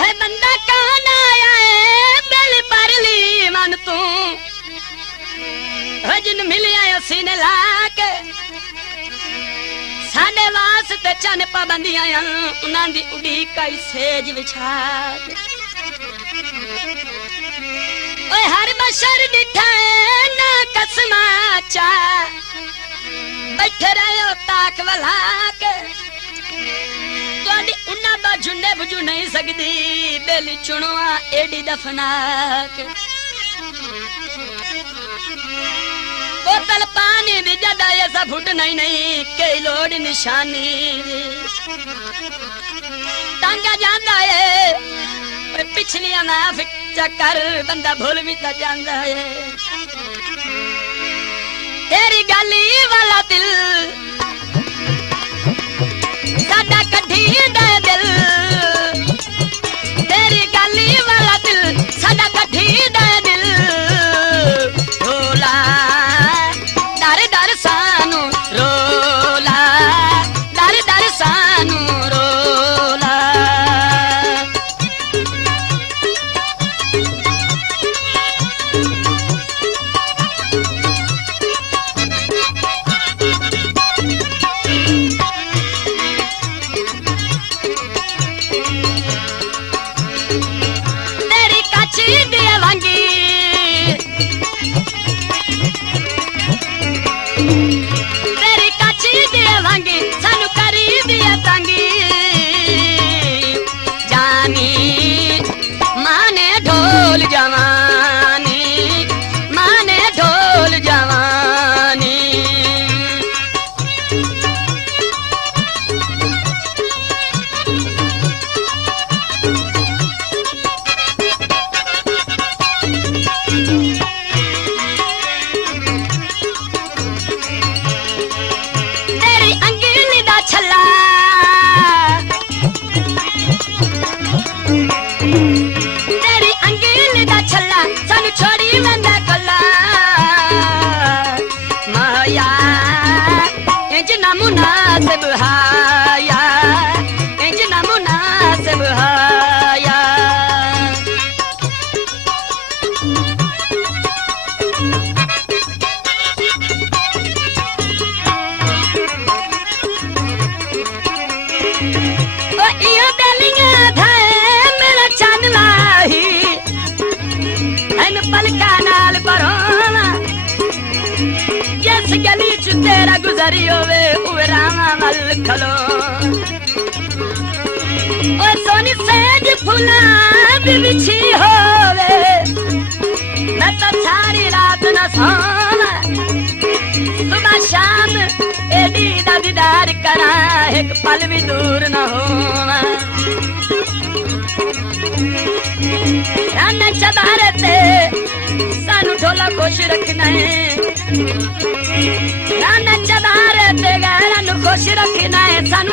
ओए बंदा कौन आया है बेल पर ली मन तू ओए जिन मिल आयो सीने लाके साडे वास्ते चन पाबंदियां उन्हां दी उड़ीक आई सेज विछा के ओए हर बशर दिठा ना कसमा चा बैठे रहो ताक वाला के उन्ना बाजुने बुझू नहीं सकती बेली चुनवा एडी दफना के बोतल पानी दी जदा ऐसा फुट नहीं कई लोड़ निशानी टांगा जांदा है पिछलियां नाफिक चक्कर बंदा भूल भी तो जांदा है तेरी गली वाला दिल साडा कढ़ी दे दिल तेरी गली वाला दिल साडा कढ़ी दे दिल रोला डर डर सानू रोला डर डर सानू रोला तेरा गुजरी होवे उवे रामा मल खलो ओ सोनी सेज फूला भी बिछी होवे मैं तो सारी रात न सोना सुबह शाम एडी दा दीदार करा एक पल भी दूर न होवा राना चबारे ते सानू ढोला खुश रखना है राना चबारे ते गाना नु खुश रखना है सानू